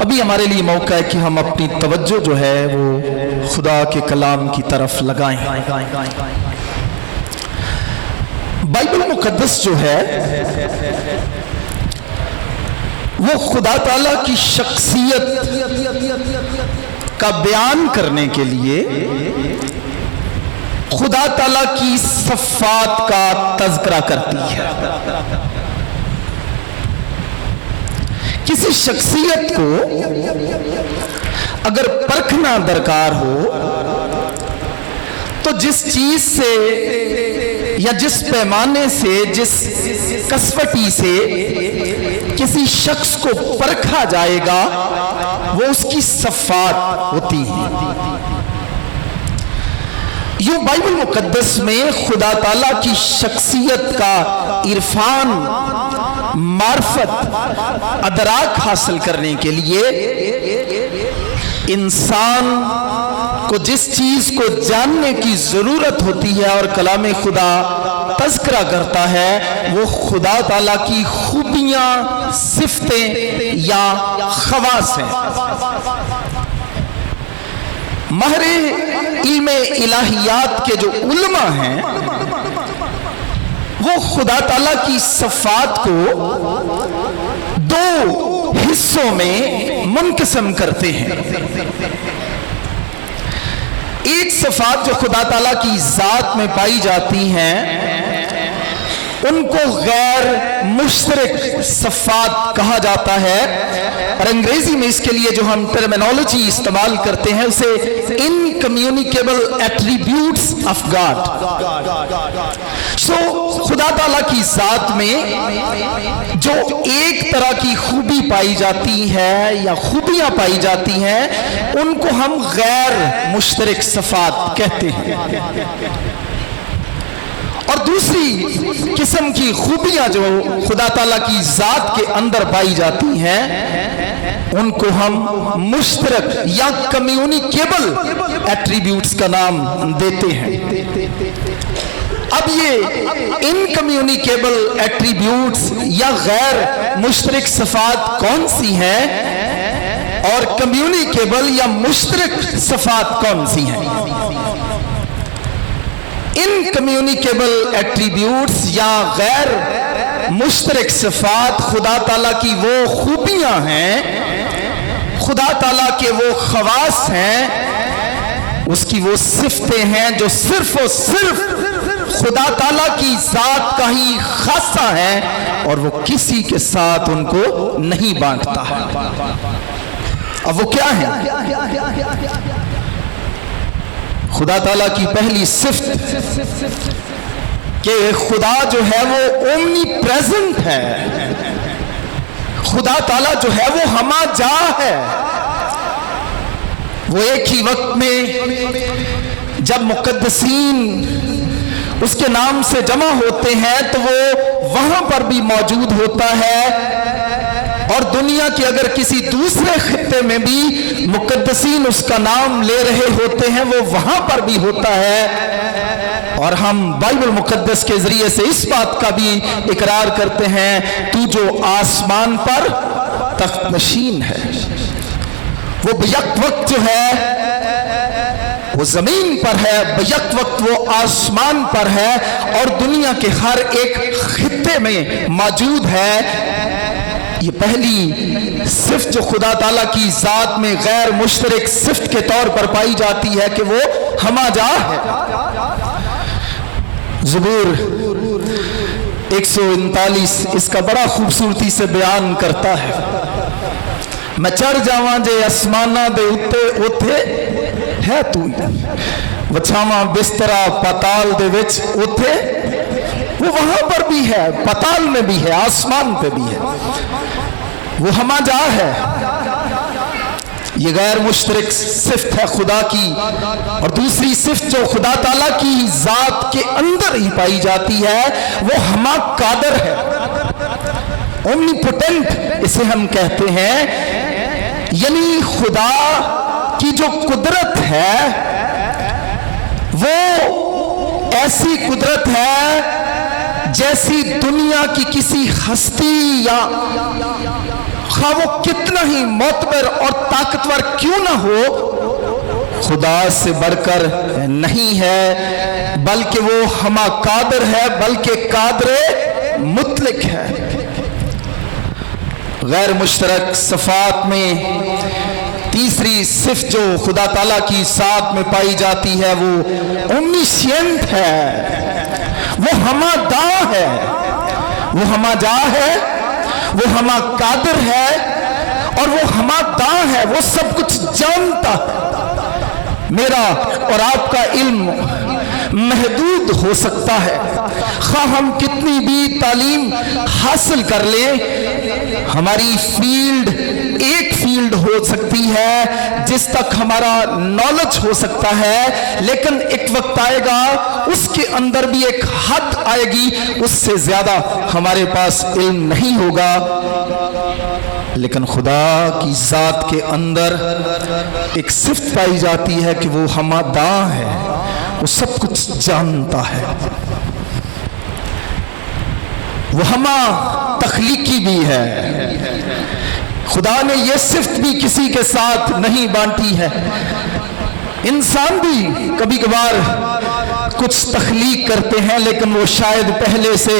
ابھی ہمارے لیے موقع ہے کہ ہم اپنی توجہ جو ہے وہ خدا کے کلام کی طرف لگائیں۔ بائبل مقدس جو ہے وہ خدا تعالیٰ کی شخصیت کا بیان کرنے کے لیے خدا تعالیٰ کی صفات کا تذکرہ کرتی ہے۔ کسی شخصیت کو اگر پرکھنا درکار ہو تو جس چیز سے یا جس پیمانے سے، جس کسوٹی سے کسی شخص کو پرکھا جائے گا وہ اس کی صفات ہوتی ہیں۔ یوں بائبل مقدس میں خدا تعالیٰ کی شخصیت کا عرفان، معرفت، ادراک حاصل کرنے کے لیے انسان کو جس چیز کو جاننے کی ضرورت ہوتی ہے اور کلام خدا تذکرہ کرتا ہے وہ خدا تعالیٰ کی خوبیاں، صفتیں یا خواص ہیں۔ ماہر علم الہیات کے جو علماء ہیں وہ خدا تعالیٰ کی صفات کو دو حصوں میں منقسم کرتے ہیں۔ ایک صفات جو خدا تعالیٰ کی ذات میں پائی جاتی ہیں ان کو غیر مشترک صفات کہا جاتا ہے، اور انگریزی میں اس کے لیے جو ہم ٹرمینالوجی استعمال کرتے ہیں اسے انکمیونیکیبل ایٹریبیوٹس آف گاڈ۔ خدا تعالیٰ کی ذات میں جو ایک طرح کی خوبی پائی جاتی ہے یا خوبیاں پائی جاتی ہیں ان کو ہم غیر مشترک صفات کہتے ہیں، اور دوسری قسم کی خوبیاں جو خدا تعالیٰ کی ذات کے اندر پائی جاتی ہیں ان کو ہم مشترک یا کمیونیکیبل ایٹریبیوٹس کا نام دیتے ہیں۔ اب یہ انکمیونیکیبل ایٹریبیوٹس یا غیر مشترک صفات کون سی ہیں اور کمیونیکیبل یا مشترک صفات کون سی ہیں؟ انکمیونیکیبل ایٹریبیوٹس یا غیر مشترک صفات خدا تعالیٰ کی وہ خوبیاں ہیں، خدا تعالیٰ کے وہ خواص ہیں، اس کی وہ صفتیں ہیں جو صرف اور صرف خدا تعالیٰ کی ذات کا ہی خاصہ ہے اور وہ کسی کے ساتھ ان کو نہیں بانٹتا ہے۔ اب وہ کیا ہے؟ خدا تعالیٰ کی پہلی صفت کہ خدا جو ہے وہ اومنی پریزنٹ ہے، خدا تعالیٰ جو ہے وہ ہمہ جا ہے۔ وہ ایک ہی وقت میں جب مقدسین اس کے نام سے جمع ہوتے ہیں تو وہ وہاں پر بھی موجود ہوتا ہے، اور دنیا کے اگر کسی دوسرے خطے میں بھی مقدسین اس کا نام لے رہے ہوتے ہیں وہ وہاں پر بھی ہوتا ہے۔ اور ہم بائبل مقدس کے ذریعے سے اس بات کا بھی اقرار کرتے ہیں تو جو آسمان پر تخت نشین ہے، وہ بیک وقت جو ہے وہ زمین پر ہے، بیک وقت وہ آسمان پر ہے اور دنیا کے ہر ایک خطے میں موجود ہے۔ یہ پہلی صفت جو خدا تعالیٰ کی ذات میں غیر مشترک صفت کے طور پر پائی جاتی ہے کہ وہ ہمہ جا ہے۔ زبور 139 اس کا بڑا خوبصورتی سے بیان کرتا ہے۔ میں چڑھ جاواں جے اسمانہ دے اتے اوتھے ہے تو وچھاواں بسترا پاتال دے وچ اوتھے، وہ وہاں پر بھی ہے، پاتال میں بھی ہے، آسمان پہ بھی ہے، وہ ہمہ جا ہے۔ یہ غیر مشترک صفت ہے خدا کی، اور دوسری صفت جو خدا تعالیٰ کی ذات کے اندر ہی پائی جاتی ہے وہ ہمہ قادر ہے، اومنیپوٹنٹ اسے ہم کہتے ہیں۔ یعنی خدا کی جو قدرت ہے وہ ایسی قدرت ہے جیسی دنیا کی کسی ہستی یا خواہ وہ کتنا ہی معتبر اور طاقتور کیوں نہ ہو، خدا سے بڑھ کر نہیں ہے، بلکہ وہ ہمہ قادر ہے، بلکہ قادر مطلق ہے۔ غیر مشترک صفات میں تیسری صفت جو خدا تعالیٰ کی ذات میں پائی جاتی ہے وہ اومنیشینٹ ہے، وہ ہمہ داں ہے، وہ ہمہ جا ہے، وہ ہمہ قادر ہے، اور وہ ہمہ داں ہے، وہ سب کچھ جانتا ہے۔ میرا اور آپ کا علم محدود ہو سکتا ہے، خواہ ہم کتنی بھی تعلیم حاصل کر لیں، ہماری فیلڈ ایک فیلڈ ہو سکتی ہے جس تک ہمارا نالج ہو سکتا ہے، لیکن ایک وقت آئے گا اس کے اندر بھی ایک حد آئے گی، اس سے زیادہ ہمارے پاس علم نہیں ہوگا۔ لیکن خدا کی ذات کے اندر ایک صفت پائی جاتی ہے کہ وہ ہمہ داں ہے، وہ سب کچھ جانتا ہے، وہ ہمہ تخلیقی بھی ہے۔ خدا نے یہ صفت بھی کسی کے ساتھ نہیں بانٹی ہے۔ انسان بھی کبھی کبھار کچھ تخلیق کرتے ہیں، لیکن وہ شاید پہلے سے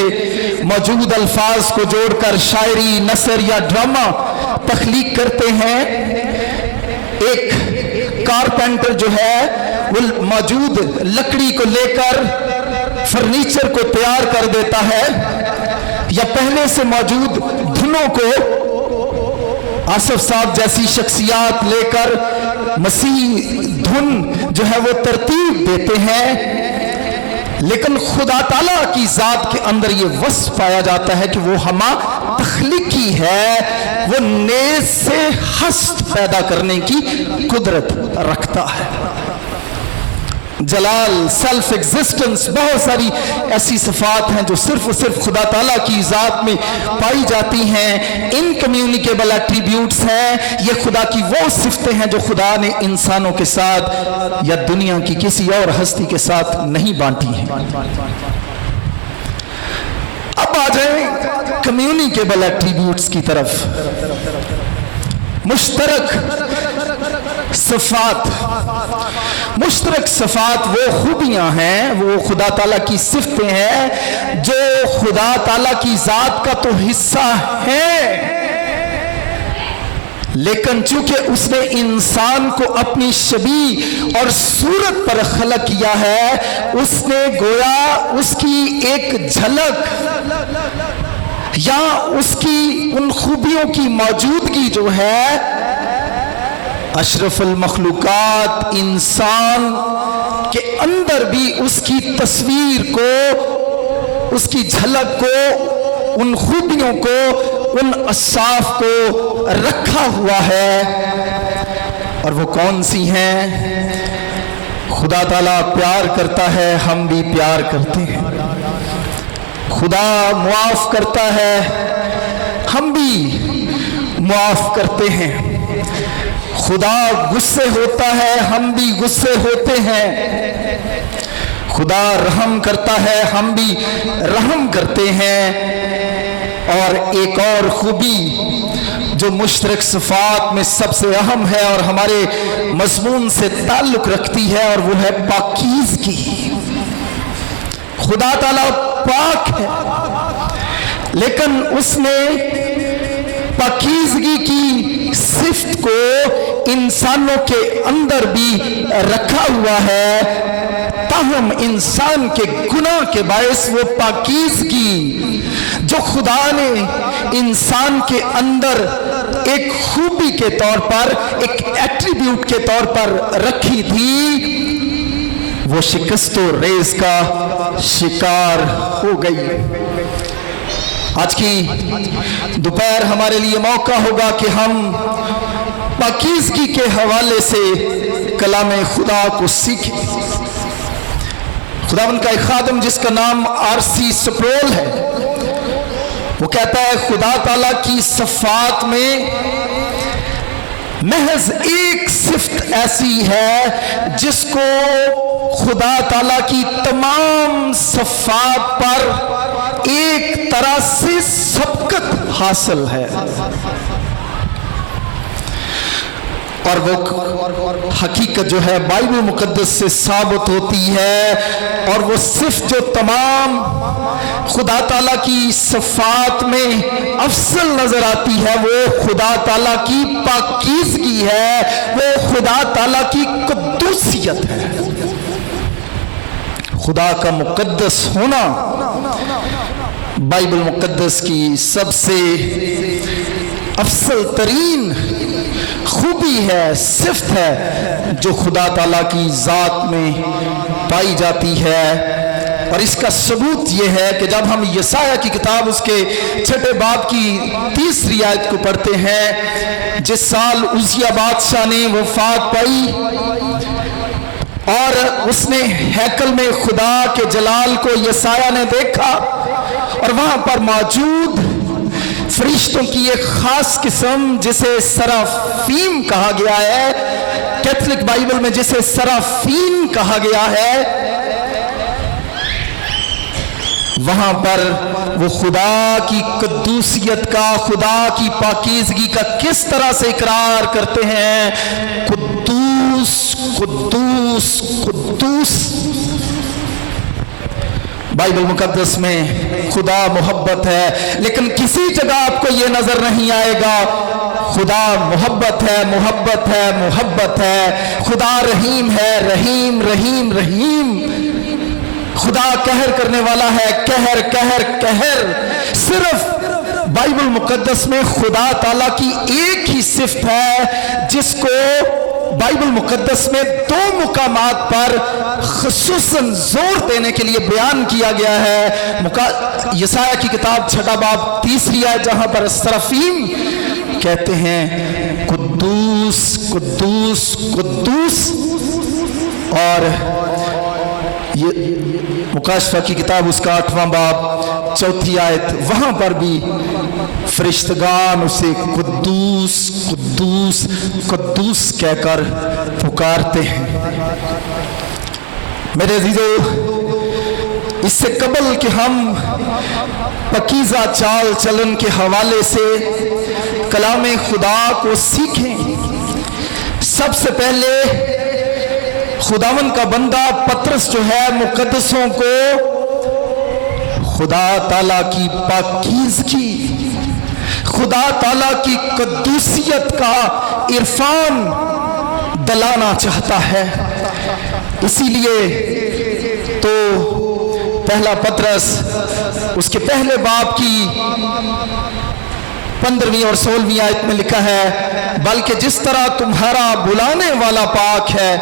موجود الفاظ کو جوڑ کر شاعری، نثر یا ڈرامہ تخلیق کرتے ہیں۔ ایک کارپینٹر جو ہے وہ موجود لکڑی کو لے کر فرنیچر کو تیار کر دیتا ہے، یا پہلے سے موجود دھنوں کو آصف صاحب جیسی شخصیات لے کر مسیح دھن جو ہے وہ ترتیب دیتے ہیں۔ لیکن خدا تعالیٰ کی ذات کے اندر یہ وصف پایا جاتا ہے کہ وہ ہمہ تخلیقی ہے، وہ نیز سے ہست پیدا کرنے کی قدرت رکھتا ہے۔ جلال، سیلف ایگزسٹنس، بہت ساری ایسی صفات ہیں جو صرف و صرف خدا تعالیٰ کی ذات میں پائی جاتی ہیں، انکمیونیکیبل ایٹریبیوٹس ہیں۔ یہ خدا کی وہ صفتیں ہیں جو خدا نے انسانوں کے ساتھ یا دنیا کی کسی اور ہستی کے ساتھ نہیں بانٹی ہیں۔ اب آ جائیں کمیونیکیبل ایٹریبیوٹس کی طرف۔ مشترک صفات، مشترک صفات وہ خوبیاں ہیں، وہ خدا تعالیٰ کی صفتیں ہیں جو خدا تعالیٰ کی ذات کا تو حصہ ہے، لیکن چونکہ اس نے انسان کو اپنی شبیہ اور صورت پر خلق کیا ہے، اس نے گویا اس کی ایک جھلک یا اس کی ان خوبیوں کی موجودگی جو ہے، اشرف المخلوقات انسان کے اندر بھی اس کی تصویر کو، اس کی جھلک کو، ان خوبیوں کو، ان اوصاف کو رکھا ہوا ہے۔ اور وہ کون سی ہیں؟ خدا تعالیٰ پیار کرتا ہے، ہم بھی پیار کرتے ہیں۔ خدا معاف کرتا ہے، ہم بھی معاف کرتے ہیں۔ خدا غصے ہوتا ہے، ہم بھی غصے ہوتے ہیں۔ خدا رحم کرتا ہے، ہم بھی رحم کرتے ہیں۔ اور ایک اور خوبی جو مشترک صفات میں سب سے اہم ہے اور ہمارے مضمون سے تعلق رکھتی ہے، اور وہ ہے پاکیزگی۔ خدا تعالیٰ پاک ہے، لیکن اس نے پاکیزگی کی صفت کو انسانوں کے اندر بھی رکھا ہوا ہے، تاہم انسان کے گناہ کے باعث وہ پاکیزگی جو خدا نے انسان کے اندر ایک خوبی کے طور پر، ایک ایٹریبیوٹ کے طور پر رکھی تھی، وہ شکست و ریز کا شکار ہو گئی۔ آج کی دوپہر ہمارے لیے موقع ہوگا کہ ہم پاکیزگی کے حوالے سے کلام خدا کو سیکھیں۔ خداوند کا ایک خادم جس کا نام آر.سی. سپرول ہے، وہ کہتا ہے خدا تعالیٰ کی صفات میں محض ایک صفت ایسی ہے جس کو خدا تعالیٰ کی تمام صفات پر ایک طرح سے سبقت حاصل ہے۔ اور وہ حقیقت جو ہے بائبل مقدس سے ثابت ہوتی ہے، اور وہ صفت جو تمام خدا تعالیٰ کی صفات میں افضل نظر آتی ہے وہ خدا تعالیٰ کی پاکیزگی ہے، وہ خدا تعالیٰ کی قدوسیت ہے۔ خدا کا مقدس ہونا بائبل مقدس کی سب سے افضل ترین خوبی ہے، صفت ہے جو خدا تعالیٰ کی ذات میں پائی جاتی ہے۔ اور اس کا ثبوت یہ ہے کہ جب ہم یسایہ کی کتاب اس کے 6 باب کی 30 آیت کو پڑھتے ہیں، جس سال عزیہ بادشاہ نے وفات پائی اور اس نے ہیکل میں خدا کے جلال کو یسایہ نے دیکھا، اور وہاں پر موجود فرشتوں کی ایک خاص قسم جسے سرافیم کہا گیا ہے، کیتھولک بائبل میں جسے سرافیم کہا گیا ہے، وہاں پر وہ خدا کی قدوسیت کا، خدا کی پاکیزگی کا کس طرح سے اقرار کرتے ہیں، قدوس قدوس قدوس۔ بائبل مقدس میں خدا محبت ہے، لیکن کسی جگہ آپ کو یہ نظر نہیں آئے گا خدا محبت ہے، محبت ہے، محبت ہے۔ خدا رحیم ہے، رحیم رحیم رحیم۔ خدا قہر کرنے والا ہے، قہر قہر قہر۔ صرف بائبل مقدس میں خدا تعالیٰ کی ایک ہی صفت ہے جس کو بائبل مقدس میں 2 مقامات پر خصوصاً زور دینے کے لیے بیان کیا گیا ہے۔ یسایہ کی کتاب 6 باب 30 آیت، جہاں پر سرافیم کہتے ہیں قدوس قدوس قدوس، اور یہ مکاشفہ کی کتاب اس کا 8واں باب 4 آیت، وہاں پر بھی فرشتگان اسے قدوس قدوس قدوس کہہ کر پکارتے ہیں۔ میرے عزیزو، اس سے قبل کہ ہم پاکیزہ چال چلن کے حوالے سے کلام خدا کو سیکھیں، سب سے پہلے خداوند کا بندہ پطرس جو ہے مقدسوں کو خدا تعالیٰ کی پاکیزگی، خدا تعالیٰ کی قدوسیت کا عرفان دلانا چاہتا ہے۔ اسی لیے تو پہلا پطرس اس کے پہلے باب کی 15ویں اور 16ویں آیت میں لکھا ہے، بلکہ جس طرح تمہارا بلانے والا پاک ہے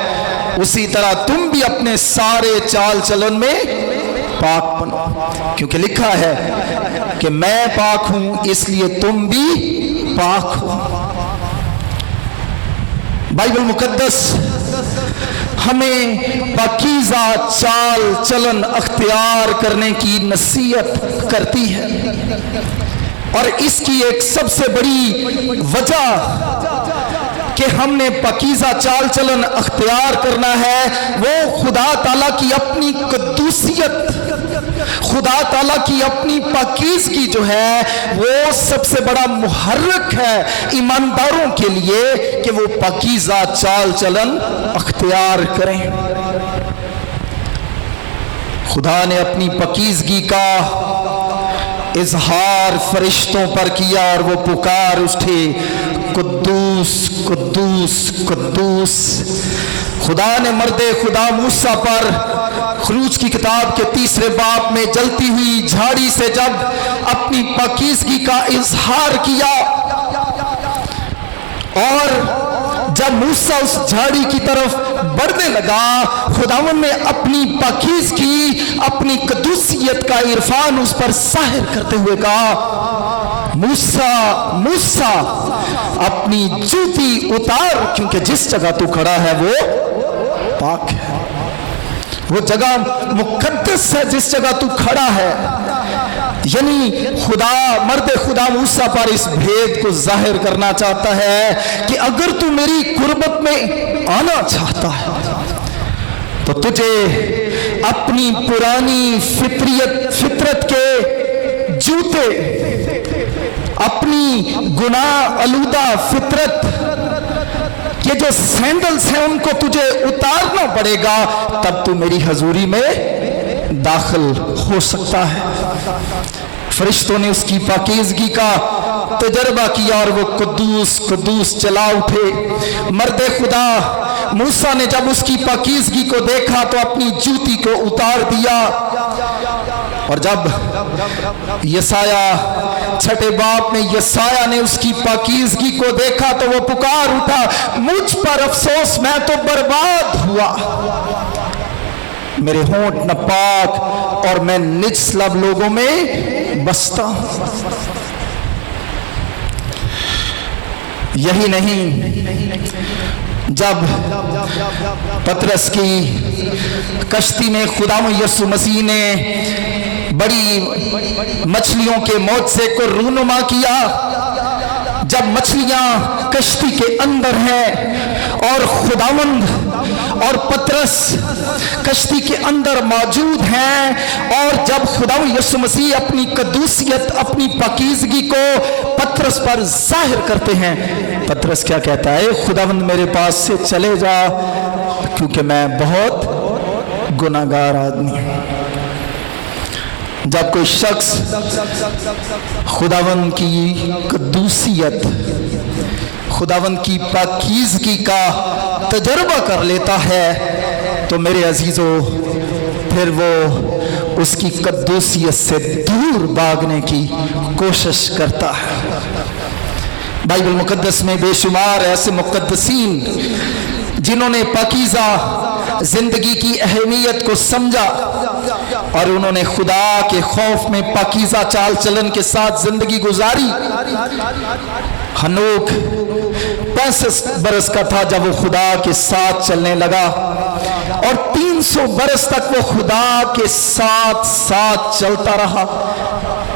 اسی طرح تم بھی اپنے سارے چال چلن میں پاک بنو، کیونکہ لکھا ہے کہ میں پاک ہوں اس لیے تم بھی پاک ہو۔ بائبل مقدس ہمیں پاکیزہ چال چلن اختیار کرنے کی نصیحت کرتی ہے، اور اس کی ایک سب سے بڑی وجہ کہ ہم نے پاکیزہ چال چلن اختیار کرنا ہے وہ خدا تعالیٰ کی اپنی قدوسیت، خدا تعالیٰ کی اپنی پاکیزگی جو ہے وہ سب سے بڑا محرک ہے ایمانداروں کے لیے کہ وہ پاکیزہ چال چلن اختیار کریں۔ خدا نے اپنی پاکیزگی کا اظہار فرشتوں پر کیا اور وہ پکار اٹھے قدوس قدوس قدوس۔ خدا نے مرد خدا موسیٰ پر خروج کی کتاب کے 3 باب میں جلتی ہوئی جھاڑی سے جب اپنی پاکیزگی کا اظہار کیا، اور جب موسیٰ اس جھاڑی کی طرف بڑھنے لگا، خداوند نے اپنی پاکیزگی، اپنی قدوسیت کا عرفان اس پر ظاہر کرتے ہوئے کہا، موسیٰ موسیٰ اپنی جوتی اتار، کیونکہ جس جگہ تو کھڑا ہے وہ پاک ہے، وہ جگہ مقدس ہے جس جگہ تو کھڑا ہے۔ یعنی خدا، مرد خدا موسیٰ پر اس بھید کو ظاہر کرنا چاہتا ہے کہ اگر تو میری قربت میں آنا چاہتا ہے تو تجھے اپنی پرانی فطرت کے جوتے، اپنی گناہ آلودہ فطرت یہ جو سینڈلز ہیں ان کو تجھے اتارنا پڑے گا، تب تو میری حضوری میں داخل ہو سکتا ہے۔ فرشتوں نے اس کی پاکیزگی کا تجربہ کیا اور وہ قدوس قدوس چلا اٹھے۔ مرد خدا موسیٰ نے جب اس کی پاکیزگی کو دیکھا تو اپنی جوتی کو اتار دیا، اور جب یسایہ چھٹے باب میں یسایہ نے اس کی پاکیزگی کو دیکھا تو وہ پکار اٹھا، مجھ پر افسوس، میں تو برباد ہوا، میرے ہونٹ ناپاک اور میں نجس لب لوگوں میں بستا ہوں۔ یہی نہیں، جب پطرس کی کشتی میں خداوند یسوع مسیح نے بڑی مچھلیوں کے معجزے کو رونما کیا، جب مچھلیاں کشتی کے اندر ہیں اور خداوند اور پطرس کشتی کے اندر موجود ہیں، اور جب خداوند یسوع مسیح اپنی قدوسیت، اپنی پاکیزگی کو پطرس پر ظاہر کرتے ہیں، پطرس کیا کہتا ہے؟ خداوند میرے پاس سے چلے جا، کیونکہ میں بہت گناہگار آدمی ہوں۔ جب کوئی شخص خداوند کی قدوسیت، خداوند کی پاکیزگی کا تجربہ کر لیتا ہے تو میرے عزیزو پھر وہ اس کی قدوسیت سے دور بھاگنے کی کوشش کرتا ہے۔ بائبل مقدس میں بے شمار ایسے مقدسین جنہوں نے پاکیزہ زندگی کی اہمیت کو سمجھا اور انہوں نے خدا کے خوف میں پاکیزہ چال چلن کے ساتھ زندگی گزاری۔ ہنوک 65 برس کا تھا جب وہ خدا کے ساتھ چلنے لگا، اور 300 برس تک وہ خدا کے ساتھ چلتا رہا۔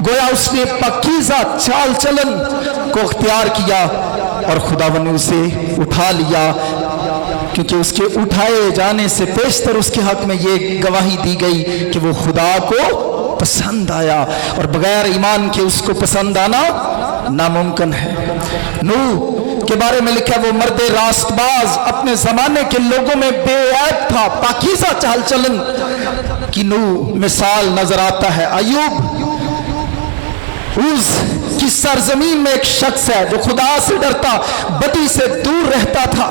گویا اس نے پاکیزہ چال چلن کو اختیار کیا اور خداوند نے اسے اٹھا لیا، کیونکہ اس کے اٹھائے جانے سے پیشتر اس کے حق میں یہ گواہی دی گئی کہ وہ خدا کو پسند آیا، اور بغیر ایمان کے اس کو پسند آنا ناممکن ہے۔ نوح کے بارے میں لکھا، وہ مرد راست باز، اپنے زمانے کے لوگوں میں بے عیب تھا، پاکیزہ چال چلن کی نوح مثال نظر آتا ہے۔ ایوب اوز کی سرزمین میں ایک شخص ہے جو خدا سے ڈرتا، بدی سے دور رہتا تھا،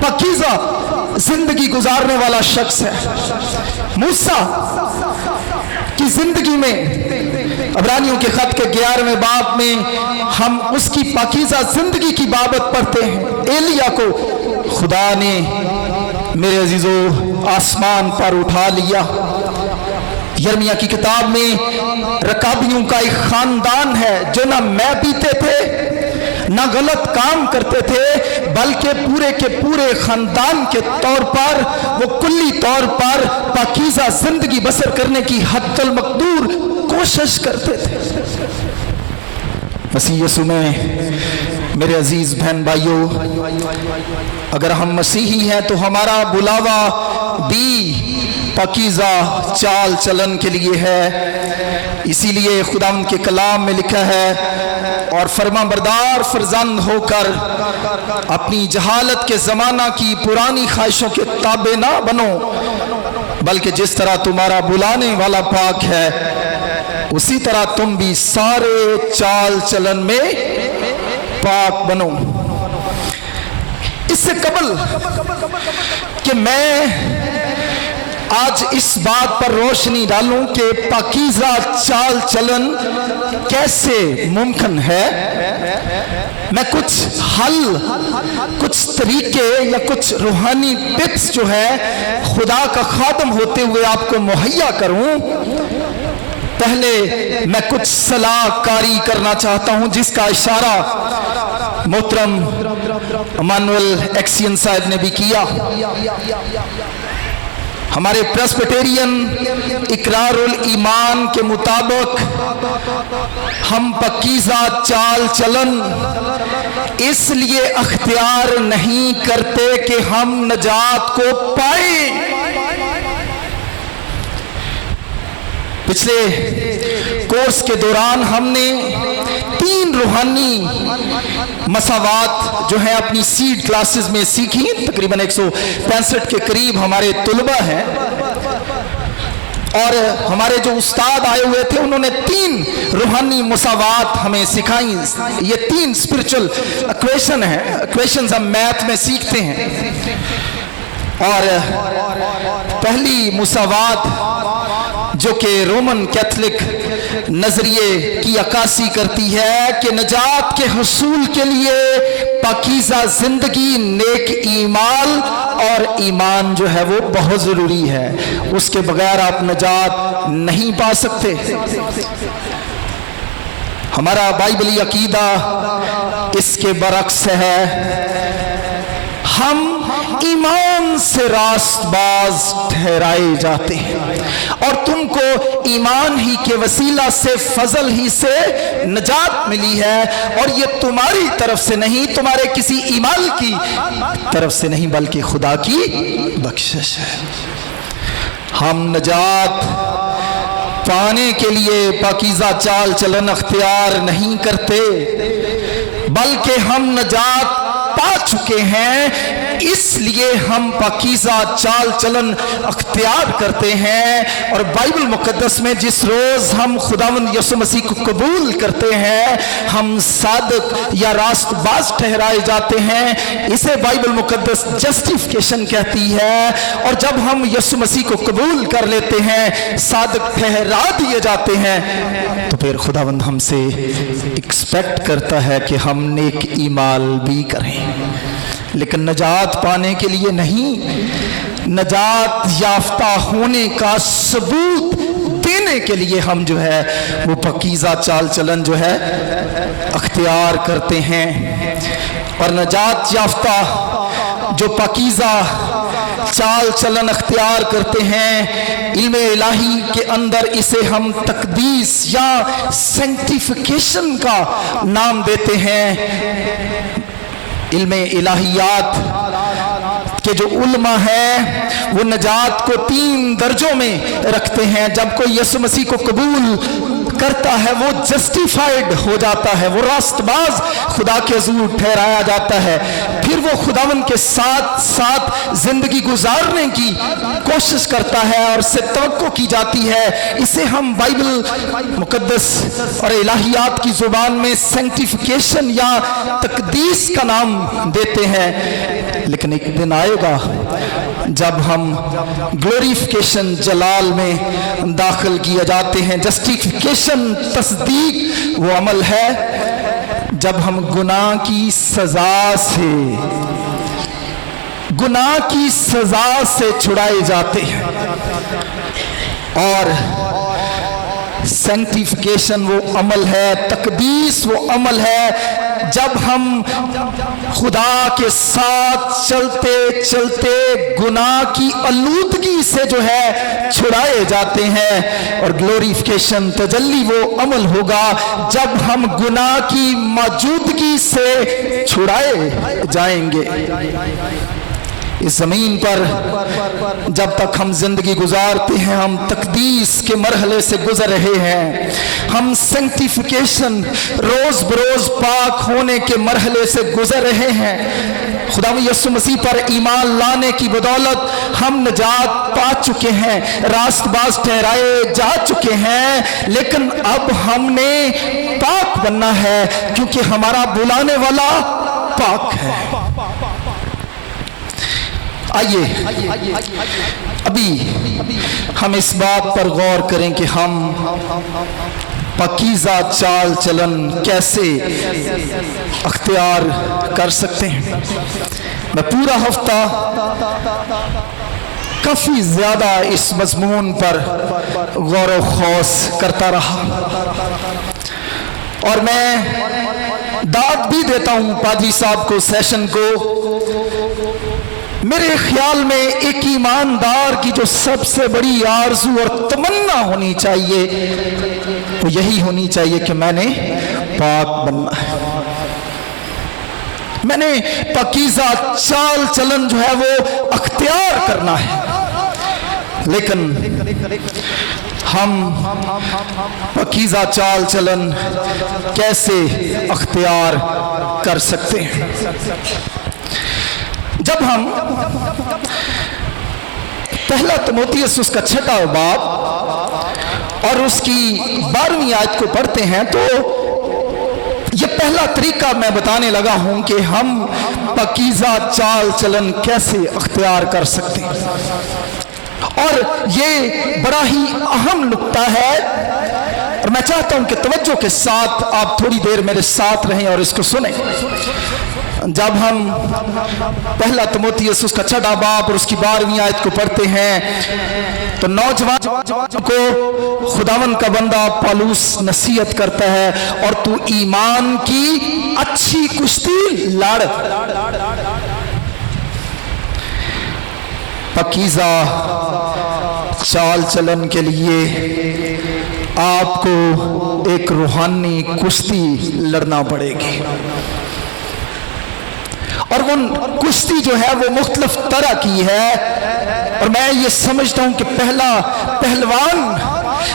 پاکیزہ زندگی گزارنے والا شخص ہے۔ موسیٰ کی زندگی میں عبرانیوں کے خط کے 11ویں باب میں ہم اس کی پاکیزہ زندگی کی بابت پڑھتے ہیں۔ ایلیا کو خدا نے میرے عزیزو آسمان پر اٹھا لیا۔ یرمیہ کی کتاب میں رکابیوں کا ایک خاندان ہے جو نہ میں پیتے تھے نہ غلط کام کرتے تھے، بلکہ پورے کے پورے خاندان کے طور پر وہ کلی طور پر پاکیزہ زندگی بسر کرنے کی حد المقدور کوشش کرتے تھے۔ مسیح یسوع میں میرے عزیز بہن بھائیوں، اگر ہم مسیحی ہیں تو ہمارا بلاوا بھی پاکیزہ چال چلن کے لیے ہے۔ اسی لیے خداوند کے کلام میں لکھا ہے، اور فرما بردار فرزند ہو کر اپنی جہالت کے زمانہ کی پرانی خواہشوں کے تابع نہ بنو، بلکہ جس طرح تمہارا بلانے والا پاک ہے اسی طرح تم بھی سارے چال چلن میں پاک بنو۔ اس سے قبل کہ میں آج اس بات پر روشنی ڈالوں کہ پاکیزہ چال چلن کیسے ممکن ہے، میں کچھ حل، کچھ طریقے یا کچھ روحانی ٹپس جو ہے خدا کا خادم ہوتے ہوئے آپ کو مہیا کروں۔ پہلے میں کچھ صلاح کاری کرنا چاہتا ہوں جس کا اشارہ محترم امانویل ایکسین صاحب نے بھی کیا۔ ہمارے پریسبیٹیرین اقرار الایمان کے مطابق ہم پاکیزہ چال چلن اس لیے اختیار نہیں کرتے کہ ہم نجات کو پائیں۔ پچھلے کورس کے دوران ہم نے 3 روحانی مساوات جو ہیں اپنی سیڈ کلاسز میں سیکھی، تقریباً 165 کے قریب ہمارے طلبہ ہیں، اور ہمارے جو استاد آئے ہوئے تھے انہوں نے 3 روحانی مساوات ہمیں سکھائیں۔ یہ 3 اسپرچل ایکویشن ہیں، ایکویشنز ہم میتھ میں سیکھتے ہیں۔ اور پہلی مساوات جو کہ رومن کیتھولک نظریے کی عکاسی کرتی ہے کہ نجات کے حصول کے لیے پاکیزہ زندگی، نیک اعمال اور ایمان جو ہے وہ بہت ضروری ہے، اس کے بغیر آپ نجات نہیں پا سکتے۔ ہمارا بائبلی عقیدہ اس کے برعکس ہے، ہم ایمان سے راست باز ٹھہرائے جاتے ہیں، اور تم کو ایمان ہی کے وسیلہ سے، فضل ہی سے نجات ملی ہے، اور یہ تمہاری طرف سے نہیں، تمہارے کسی ایمان کی طرف سے نہیں، بلکہ خدا کی بخشش ہے۔ ہم نجات پانے کے لیے پاکیزہ چال چلن اختیار نہیں کرتے، بلکہ ہم نجات پا چکے ہیں، اس لیے ہم پاکیزہ چال چلن اختیار کرتے ہیں۔ اور بائبل مقدس میں جس روز ہم خداوند یسوع مسیح کو قبول کرتے ہیں، ہم صادق یا راست باز ٹھہرائے جاتے ہیں، اسے بائبل مقدس جسٹیفیکیشن کہتی ہے۔ اور جب ہم یسوع مسیح کو قبول کر لیتے ہیں، صادق ٹھہرا دیے جاتے ہیں، تو پھر خداوند ہم سے ایکسپیکٹ کرتا ہے کہ ہم نیک اعمال بھی کریں، لیکن نجات پانے کے لیے نہیں، نجات یافتہ ہونے کا ثبوت دینے کے لیے ہم جو ہے وہ پاکیزہ چال چلن جو ہے اختیار کرتے ہیں۔ اور نجات یافتہ جو پاکیزہ چال چلن اختیار کرتے ہیں، علم الہی کے اندر اسے ہم تقدیس یا سینکٹیفیکیشن کا نام دیتے ہیں۔ علم الہیات کے جو علماء ہیں وہ نجات کو 3 درجوں میں رکھتے ہیں۔ جب کوئی یسوع مسیح کو قبول کرتا ہے وہ جسٹیفائیڈ ہو جاتا ہے، وہ راست باز خدا کے حضور ٹھہرایا جاتا ہے، پھر وہ خداوند کے ساتھ ساتھ زندگی گزارنے کی کوشش کرتا ہے اور اس سے توقع کی جاتی ہے۔ اسے ہم بائبل مقدس اور الہیات کی زبان میں سینکٹیفیکیشن یا تقدیس کا نام دیتے ہیں۔ لیکن ایک دن آئے گا جب ہم گلوریفیکیشن جلال میں داخل کیے جاتے ہیں۔ جسٹیفیکیشن تصدیق وہ عمل ہے جب ہم گناہ کی سزا سے چھڑائے جاتے ہیں، اور سینکٹیفیکیشن وہ عمل ہے، تقدیس وہ عمل ہے جب ہم خدا کے ساتھ چلتے چلتے گناہ کی آلودگی سے جو ہے چھڑائے جاتے ہیں۔ اور گلوریفیکیشن تجلی وہ عمل ہوگا جب ہم گناہ کی موجودگی سے چھڑائے جائیں گے۔ اس زمین پر جب تک ہم زندگی گزارتے ہیں، ہم تقدیس کے مرحلے سے گزر رہے ہیں، ہم سینکٹیفیکیشن روز بروز پاک ہونے کے مرحلے سے گزر رہے ہیں۔ خدا یسوع مسیح پر ایمان لانے کی بدولت ہم نجات پا چکے ہیں، راست باز ٹھہرائے جا چکے ہیں، لیکن اب ہم نے پاک بننا ہے کیونکہ ہمارا بلانے والا پاک ہے۔ آئیے ابھی ہم اس بات پر غور کریں کہ ہم پاکیزہ چال چلن کیسے اختیار کر سکتے ہیں۔ میں پورا ہفتہ کافی زیادہ اس مضمون پر غور و خوض کرتا رہا، اور میں داد بھی دیتا ہوں پادری صاحب کو، سیشن کو۔ میرے خیال میں ایک ایماندار کی جو سب سے بڑی آرزو اور تمنا ہونی چاہیے وہ یہی ہونی چاہیے کہ میں نے پاک بننا ہے، میں نے پاکیزہ چال چلن جو ہے وہ اختیار کرنا ہے۔ لیکن ہم پاکیزہ چال چلن کیسے اختیار کر سکتے ہیں؟ جب ہم پہلا تموتھیوس اس کا 6واں باب اور اس کی 12ویں آیت کو پڑھتے ہیں تو یہ پہلا طریقہ میں بتانے لگا ہوں کہ ہم پاکیزہ چال چلن کیسے اختیار کر سکتے ہیں، اور یہ بڑا ہی اہم نقطہ ہے، اور میں چاہتا ہوں کہ توجہ کے ساتھ آپ تھوڑی دیر میرے ساتھ رہیں اور اس کو سنیں۔ جب ہم پہلا تموتھیوس اس کا 6واں باب اور اس کی 12ویں آیت کو پڑھتے ہیں تو نوجوان کو خداوند کا بندہ پالوس نصیحت کرتا ہے، اور تو ایمان کی اچھی کشتی لڑ، پاکیزہ چال چلن کے لیے آپ کو ایک روحانی کشتی لڑنا پڑے گی، اور وہ کشتی جو ہے وہ مختلف طرح کی ہے، اور میں یہ سمجھتا ہوں کہ پہلا پہلوان،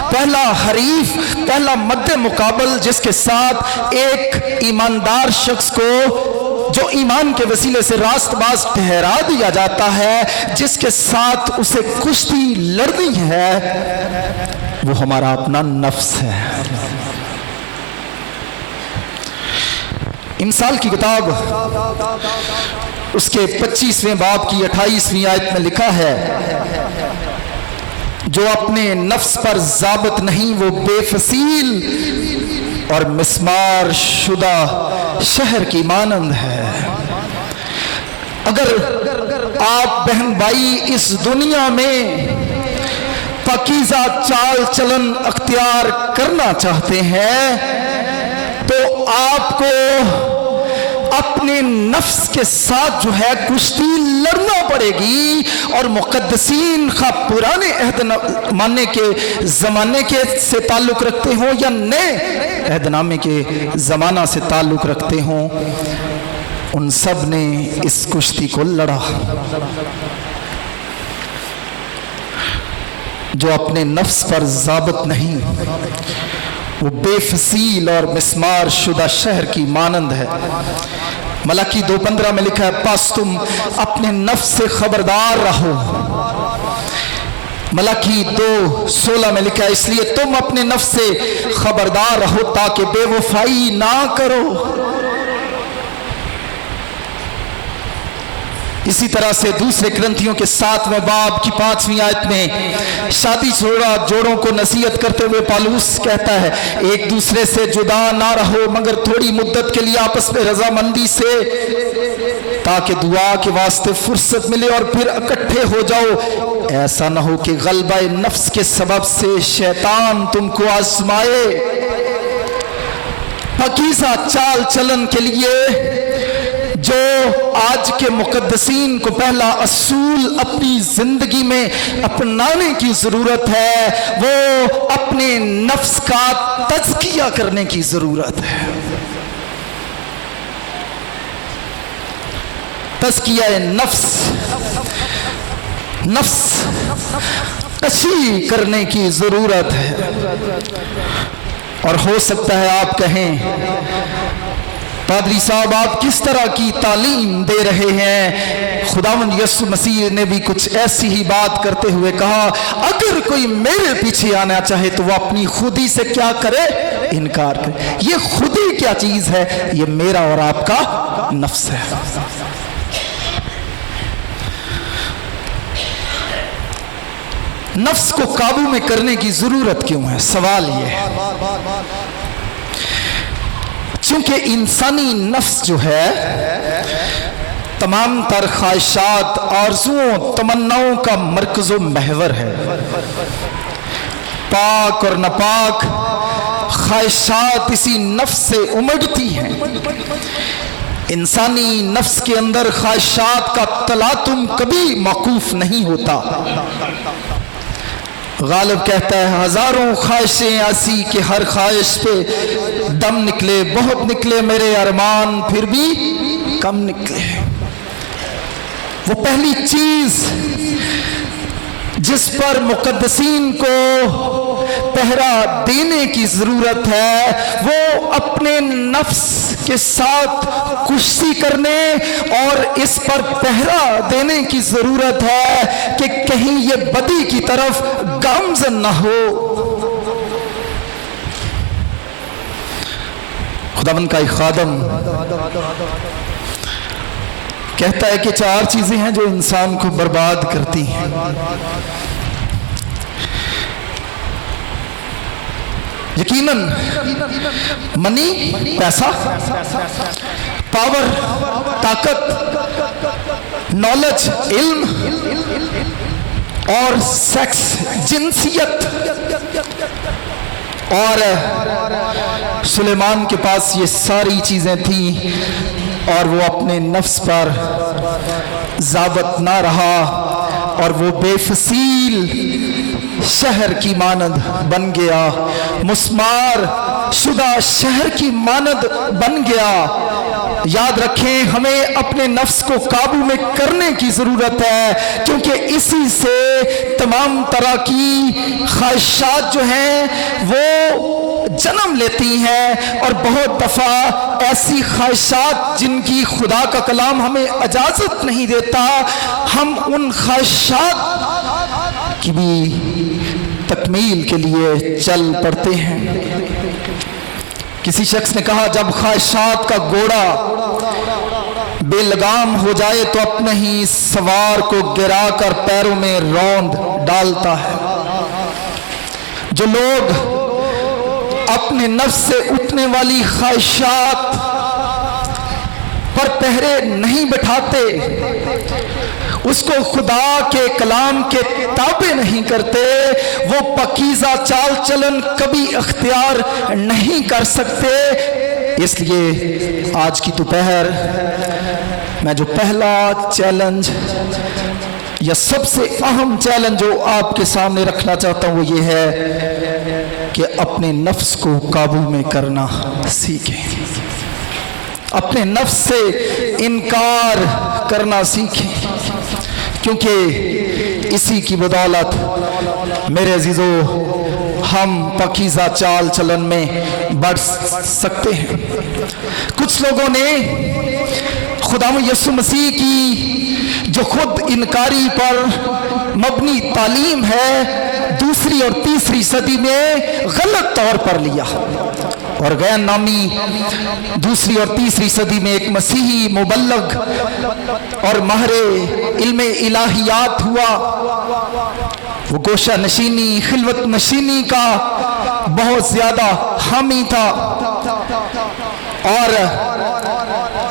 پہلا حریف، پہلا مد مقابل جس کے ساتھ ایک ایماندار شخص کو جو ایمان کے وسیلے سے راست باز ٹھہرا دیا جاتا ہے، جس کے ساتھ اسے کشتی لڑنی ہے، وہ ہمارا اپنا نفس ہے۔ امثال کی کتاب اس کے 25ویں باب کی 28ویں آیت میں لکھا ہے، جو اپنے نفس پر ضابط نہیں وہ بے فصیل اور مسمار شدہ شہر کی مانند ہے۔ اگر آپ بہن بھائی اس دنیا میں پاکیزہ چال چلن اختیار کرنا چاہتے ہیں تو آپ کو اپنے نفس کے ساتھ جو ہے کشتی لڑنا پڑے گی، اور مقدسین خواہ پرانے عہد نامے کے زمانے کے سے تعلق رکھتے ہوں یا نئے عہد نامے کے زمانہ سے تعلق رکھتے ہوں، ان سب نے اس کشتی کو لڑا۔ جو اپنے نفس پر ضابط نہیں وہ بے فصیل اور مسمار شدہ شہر کی مانند ہے۔ ملاکی 2:15 میں لکھا ہے، پس تم اپنے نفس سے خبردار رہو۔ ملاکی 2:16 میں لکھا ہے، اس لیے تم اپنے نفس سے خبردار رہو تاکہ بے وفائی نہ کرو۔ اسی طرح سے دوسرے کرنتھیوں کے 7ویں باب کی 5ویں آیت میں شادی شدہ جوڑوں کو نصیحت کرتے ہوئے پالوس کہتا ہے، ایک دوسرے سے جدا نہ رہو مگر تھوڑی مدت کے لیے آپس میں رضامندی سے، تاکہ دعا کے واسطے فرصت ملے اور پھر اکٹھے ہو جاؤ، ایسا نہ ہو کہ غلبہ نفس کے سبب سے شیطان تم کو آزمائے۔ پاکیزہ چال چلن کے لیے جو آج کے مقدسین کو پہلا اصول اپنی زندگی میں اپنانے کی ضرورت ہے، وہ اپنے نفس کا تزکیہ کرنے کی ضرورت ہے۔ تزکیہ نفس، نفس کشی کرنے کی ضرورت ہے۔ اور ہو سکتا ہے آپ کہیں، پادری صاحب آپ کس طرح کی تعلیم دے رہے ہیں؟ خداوند یسوع مسیح نے بھی کچھ ایسی ہی بات کرتے ہوئے کہا، اگر کوئی میرے پیچھے آنا چاہے تو وہ اپنی خودی سے کیا کرے؟ انکار کرے۔ یہ خودی کیا چیز ہے؟ یہ میرا اور آپ کا نفس ہے۔ نفس کو قابو میں کرنے کی ضرورت کیوں ہے؟ سوال یہ ہے، چونکہ انسانی نفس جو ہے تمام تر خواہشات، آرزوؤں، تمناؤں کا مرکز و محور ہے۔ پاک اور ناپاک خواہشات اسی نفس سے امڑتی ہیں۔ انسانی نفس کے اندر خواہشات کا تلاطم کبھی موقوف نہیں ہوتا۔ غالب کہتا ہے، ہزاروں خواہشیں ایسی کہ ہر خواہش پہ دم نکلے، بہت نکلے میرے ارمان پھر بھی کم نکلے۔ وہ پہلی چیز جس پر مقدسین کو پہرا دینے کی ضرورت ہے، وہ اپنے نفس کے ساتھ کشتی کرنے اور اس پر پہرا دینے کی ضرورت ہے کہ کہیں یہ بدی کی طرف گامزن نہ ہو۔ خداوند کا ایک خادم کہتا ہے کہ 4 چیزیں ہیں جو انسان کو برباد کرتی ہیں۔ یقیناً منی، پیسہ، پاور، طاقت، نالج، علم اور سیکس، جنسیت۔ اور سلیمان کے پاس یہ ساری چیزیں تھیں اور وہ اپنے نفس پر ضابط نہ رہا اور وہ بے فصیل شہر کی مانند بن گیا، مسمار شدہ شہر کی مانند بن گیا۔ یاد رکھیں، ہمیں اپنے نفس کو قابو میں کرنے کی ضرورت ہے، کیونکہ اسی سے تمام طرح کی خواہشات جو ہیں وہ جنم لیتی ہیں، اور بہت دفعہ ایسی خواہشات جن کی خدا کا کلام ہمیں اجازت نہیں دیتا، ہم ان خواہشات کی بھی تکمیل کے لیے چل پڑتے ہیں۔ کسی شخص نے کہا، جب خواہشات کا گھوڑا بے لگام ہو جائے تو اپنے ہی سوار کو گرا کر پیروں میں روند ڈالتا ہے۔ جو لوگ اپنے نفس سے اٹھنے والی خواہشات پر پہرے نہیں بٹھاتے، اس کو خدا کے کلام کے تابع نہیں کرتے، وہ پاکیزہ چال چلن کبھی اختیار نہیں کر سکتے۔ اس لیے آج کی دوپہر میں جو پہلا چیلنج یا سب سے اہم چیلنج جو آپ کے سامنے رکھنا چاہتا ہوں وہ یہ ہے کہ اپنے نفس کو قابو میں کرنا سیکھیں، اپنے نفس سے انکار کرنا سیکھیں، کیونکہ اسی کی بدولت میرے عزیزو ہم پاکیزہ چال چلن میں بڑھ سکتے ہیں۔ کچھ لوگوں نے خداوند یسوع مسیح کی جو خود انکاری پر مبنی تعلیم ہے 2 اور 3 صدی میں غلط طور پر لیا، اور غیر نامی 2 اور 3 صدی میں ایک مسیحی مبلغ اور ماہر علم الہیات ہوا۔ وہ گوشہ نشینی، خلوت نشینی کا بہت زیادہ حامی تھا، اور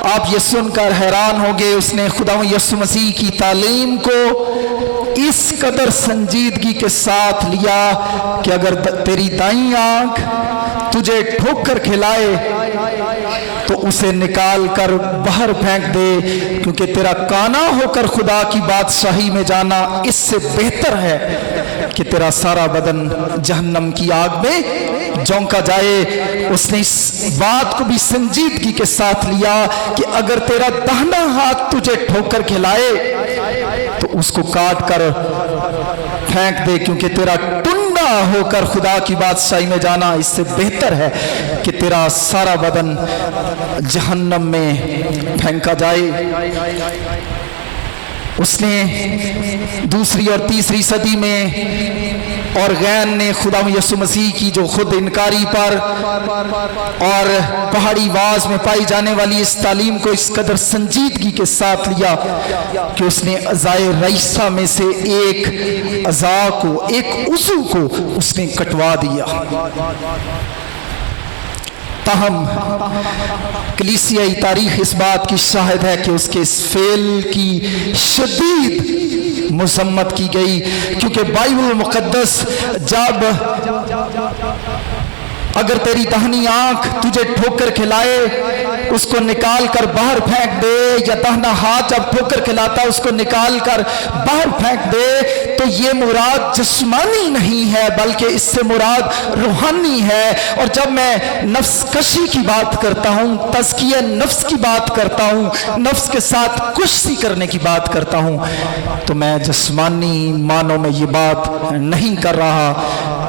آپ یہ سن کر حیران ہوگے، اس نے خداوند یسوع مسیح کی تعلیم کو اس قدر سنجیدگی کے ساتھ لیا کہ اگر تیری دائیں آنکھ تجھے ٹھوکر کھلائے تو اسے نکال کر باہر پھینک دے، کیونکہ تیرا کانا ہو کر خدا کی بادشاہی میں جانا اس سے بہتر ہے کہ تیرا سارا بدن جہنم کی آگ میں جھونکا جائے۔ اس نے اس بات کو بھی سنجیدگی کے ساتھ لیا کہ اگر تیرا داہنا ہاتھ تجھے ٹھوکر کھلائے تو اس کو کاٹ کر پھینک دے، کیونکہ تیرا ٹنڈا ہو کر خدا کی بادشاہی میں جانا اس سے بہتر ہے کہ تیرا سارا بدن جہنم میں پھینکا جائے۔ اس نے 2 اور 3 صدی میں اور غیر نے خداوند یسوع مسیح کی جو خود انکاری پر اور پہاڑی واز میں پائی جانے والی اس تعلیم کو اس قدر سنجیدگی کے ساتھ لیا کہ اس نے اعضائے رئیسہ میں سے ایک اعضاء کو، ایک عضو کو اس نے کٹوا دیا۔ تاہم کلیسیائی تاریخ اس بات کی شاہد ہے کہ اس کے اس فعل کی شدید مذمت کی گئی، کیونکہ بائبل مقدس جب اگر تیری داہنی آنکھ تجھے ٹھوکر کھلائے اس کو نکال کر باہر پھینک دے، یا داہنا ہاتھ جب ٹھوکر کھلاتا اس کو نکال کر باہر پھینک دے، تو یہ مراد جسمانی نہیں ہے بلکہ اس سے مراد روحانی ہے۔ اور جب میں نفس کشی کی بات کرتا ہوں، تزکیہ نفس کی بات کرتا ہوں، نفس کے ساتھ کشتی کرنے کی بات کرتا ہوں، تو میں جسمانی معنوں میں یہ بات نہیں کر رہا،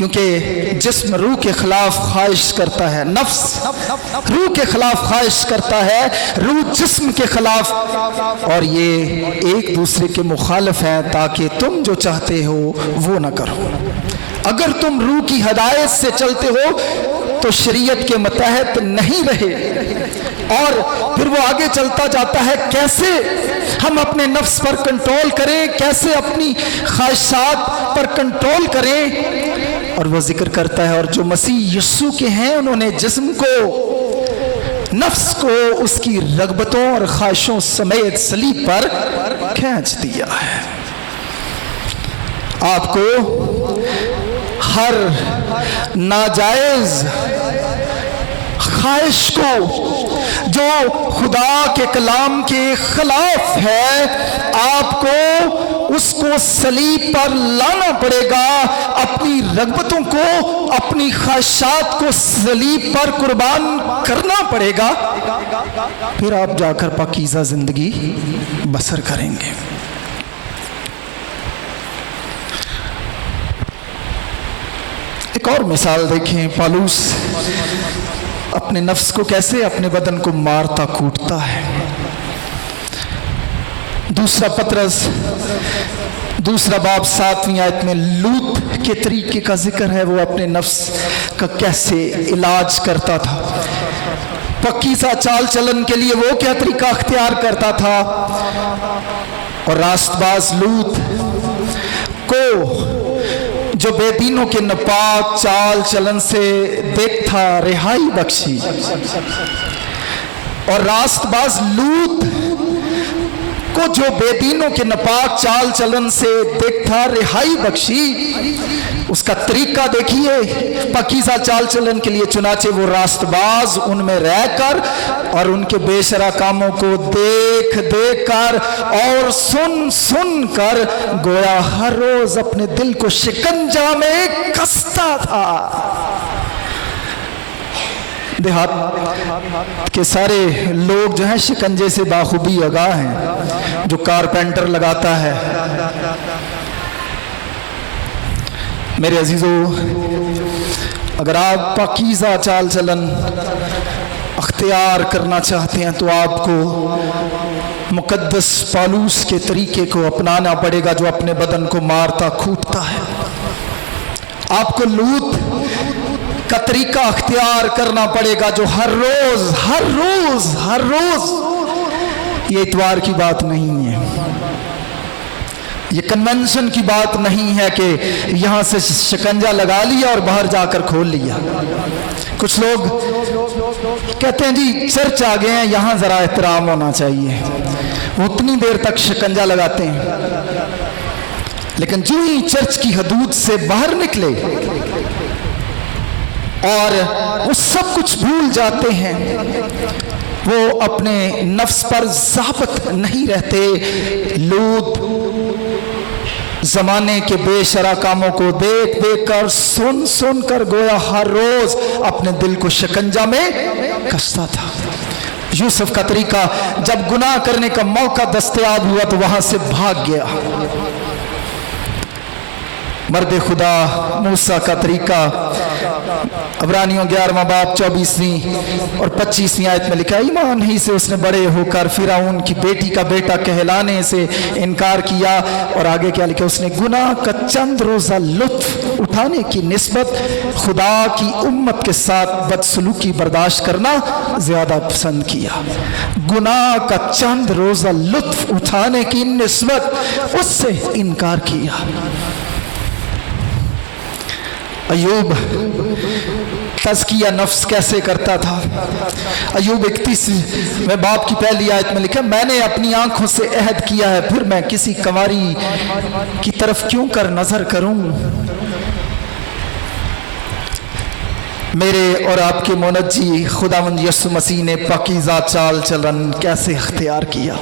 کیونکہ جسم روح کے خلاف خواہش کرتا ہے، نفس روح کے خلاف خواہش کرتا ہے، روح جسم کے خلاف، اور یہ ایک دوسرے کے مخالف ہیں تاکہ تم جو چاہتے ہو وہ نہ کرو۔ اگر تم روح کی ہدایت سے چلتے ہو تو شریعت کے متحد نہیں رہے۔ اور پھر وہ آگے چلتا جاتا ہے کیسے ہم اپنے نفس پر کنٹرول کریں، کیسے اپنی خواہشات پر کنٹرول کریں، اور وہ ذکر کرتا ہے اور جو مسیح یسوع کے ہیں انہوں نے جسم کو، نفس کو اس کی رغبتوں اور خواہشوں سمیت صلیب پر کھینچ دیا ہے۔ آپ کو ہر ناجائز خواہش کو جو خدا کے کلام کے خلاف ہے، آپ کو اس کو صلیب پر لانا پڑے گا، اپنی رغبتوں کو، اپنی خواہشات کو صلیب پر قربان کرنا پڑے گا، پھر آپ جا کر پاکیزہ زندگی بسر کریں گے۔ ایک اور مثال دیکھیں، پالوس اپنے نفس کو کیسے، اپنے بدن کو مارتا کوٹتا ہے۔ دوسرا پطرس 2 باب 7ویں آیت میں لوط کے طریقے کا ذکر ہے، وہ اپنے نفس کا کیسے علاج کرتا تھا، پاکیزہ چال چلن کے لیے وہ کیا طریقہ اختیار کرتا تھا، اور راست باز لوط کو جو بے دینوں کے ناپاک چال چلن سے دیکھ تھا رہائی بخشی، اور راست باز لوط کو جو بے دینوں کے ناپاک چال چلن سے دیکھ تھا رہائی بخشی۔ اس کا طریقہ دیکھیے پاکیزہ چال چلن کے لیے، چنانچہ وہ راست باز ان میں رہ کر اور ان کے بے شرع کاموں کو دیکھ دیکھ کر اور سن سن کر گویا ہر روز اپنے دل کو شکنجہ میں کستا تھا۔ دیہات کے سارے لوگ جو ہیں شکنجے سے باخوبی آگاہ ہیں، جو کارپینٹر لگاتا ہے۔ میرے عزیزو، اگر آپ پاکیزہ چال چلن اختیار کرنا چاہتے ہیں تو آپ کو مقدس پالوس کے طریقے کو اپنانا پڑے گا، جو اپنے بدن کو مارتا کھوٹتا ہے۔ آپ کو لوط کا طریقہ اختیار کرنا پڑے گا، جو ہر روز ہر روز ہر روز، یہ اتوار کی بات نہیں ہے، یہ کنونشن کی بات نہیں ہے کہ یہاں سے شکنجہ لگا لیا اور باہر جا کر کھول لیا۔ کچھ لوگ کہتے ہیں جی چرچ آ گئے ہیں، یہاں ذرا احترام ہونا چاہیے، وہ اتنی دیر تک شکنجہ لگاتے ہیں، لیکن جو ہی چرچ کی حدود سے باہر نکلے اور وہ سب کچھ بھول جاتے ہیں، وہ اپنے نفس پر ضابط نہیں رہتے۔ لوط زمانے کے بے شرع کاموں کو دیکھ دیکھ کر، سن سن کر گویا ہر روز اپنے دل کو شکنجہ میں کستا تھا۔ یوسف کا طریقہ، جب گناہ کرنے کا موقع دستیاب ہوا تو وہاں سے بھاگ گیا۔ مرد خدا موسیٰ کا طریقہ، عبرانیوں 11واں باب 24ویں اور 25ویں آیت میں لکھا، ایمان ہی سے اس نے بڑے ہو کر فرعون کی بیٹی کا بیٹا کہلانے سے انکار کیا، اور آگے کیا لکھا، اس نے گناہ کا چند روزہ لطف اٹھانے کی نسبت خدا کی امت کے ساتھ بدسلوکی برداشت کرنا زیادہ پسند کیا۔ گناہ کا چند روزہ لطف اٹھانے کی نسبت اس سے انکار کیا۔ ایوب تزکیہ نفس کیسے کرتا تھا؟ ایوب 31 باب کی پہلی آیت میں لکھا، میں نے اپنی آنکھوں سے عہد کیا ہے، پھر میں کسی کنواری کی طرف کیوں کر نظر کروں؟ میرے اور آپ کے منجی خداوند یسوع مسیح نے پاکیزہ چال چلن کیسے اختیار کیا؟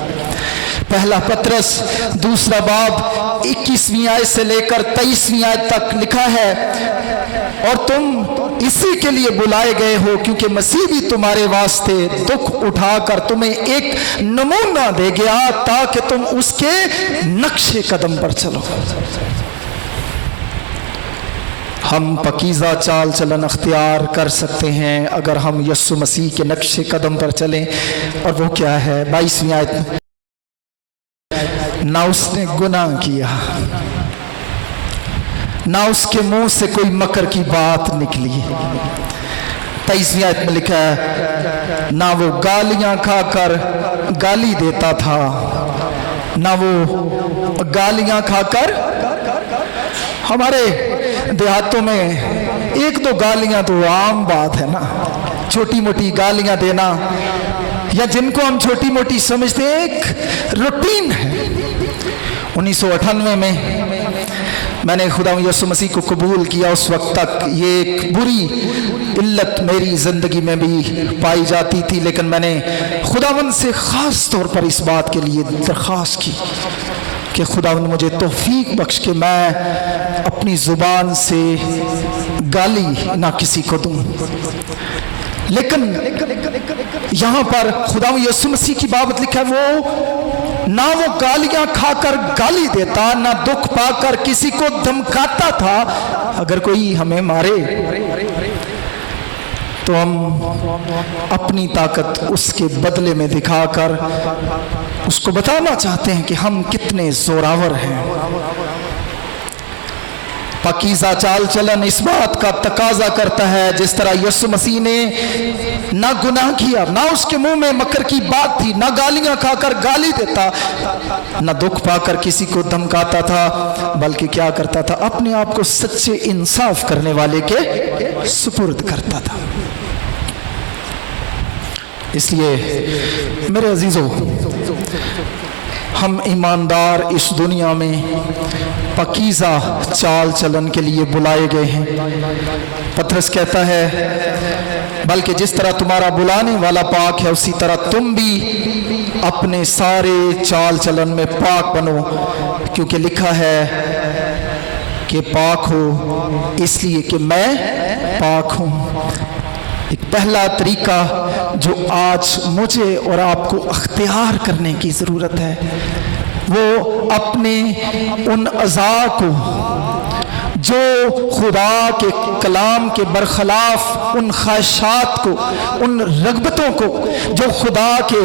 پہلا پطرس 2 باب 21ویں آیت سے لے کر 23ویں آیت تک لکھا ہے، اور تم اسی کے لیے بلائے گئے ہو کیونکہ مسیح بھی تمہارے واسطے دکھ اٹھا کر تمہیں ایک نمونہ دے گیا تاکہ تم اس کے نقش قدم پر چلو۔ ہم پاکیزہ چال چلن اختیار کر سکتے ہیں اگر ہم یسوع مسیح کے نقش قدم پر چلیں، اور وہ کیا ہے؟ 22ویں آیت میں، نہ اس نے گناہ کیا، نہ اس کے منہ سے کوئی مکر کی بات نکلی۔ 23ویں آیت میں لکھا ہے، نہ وہ گالیاں کھا کر گالی دیتا تھا، نہ وہ گالیاں کھا کر، ہمارے دیہاتوں میں ایک دو گالیاں تو عام بات ہے نا، چھوٹی موٹی گالیاں دینا، یا جن کو ہم چھوٹی موٹی سمجھتے ہیں، ایک روٹین ہے۔ 1998 میں میں نے خدا یسوع مسیح کو قبول کیا، اس وقت تک یہ ایک بری علت میری زندگی میں بھی پائی جاتی تھی، لیکن میں نے خداوند سے خاص طور پر اس بات کے لیے درخواست کی کہ خداوند مجھے توفیق بخش کہ میں اپنی زبان سے گالی نہ کسی کو دوں۔ لیکن یہاں پر خدا یسوع مسیح کی بابت لکھا ہے، وہ نہ وہ گالیاں کھا کر گالی دیتا، نہ دکھ پا کر کسی کو دھمکاتا تھا۔ اگر کوئی ہمیں مارے تو ہم اپنی طاقت اس کے بدلے میں دکھا کر اس کو بتانا چاہتے ہیں کہ ہم کتنے زوراور ہیں۔ پاکیزہ چال چلن اس بات کا تقاضا کرتا ہے، جس طرح یسوع مسیح نے نہ گناہ کیا، نہ اس کے منہ میں مکر کی بات تھی، نہ گالیاں کھا کر گالی دیتا، نہ دکھ پا کر کسی کو دھمکاتا تھا، بلکہ کیا کرتا تھا؟ اپنے آپ کو سچے انصاف کرنے والے کے سپرد کرتا تھا۔ اس لیے میرے عزیزو، ہم ایماندار اس دنیا میں پاکیزہ چال چلن کے لیے بلائے گئے ہیں۔ پترس کہتا ہے، بلکہ جس طرح تمہارا بلانے والا پاک ہے، اسی طرح تم بھی اپنے سارے چال چلن میں پاک بنو، کیونکہ لکھا ہے کہ پاک ہو اس لیے کہ میں پاک ہوں۔ ایک پہلا طریقہ جو آج مجھے اور آپ کو اختیار کرنے کی ضرورت ہے، وہ اپنے ان اعضاء کو جو خدا کے کلام کے برخلاف، ان خواہشات کو، ان رغبتوں کو جو خدا کے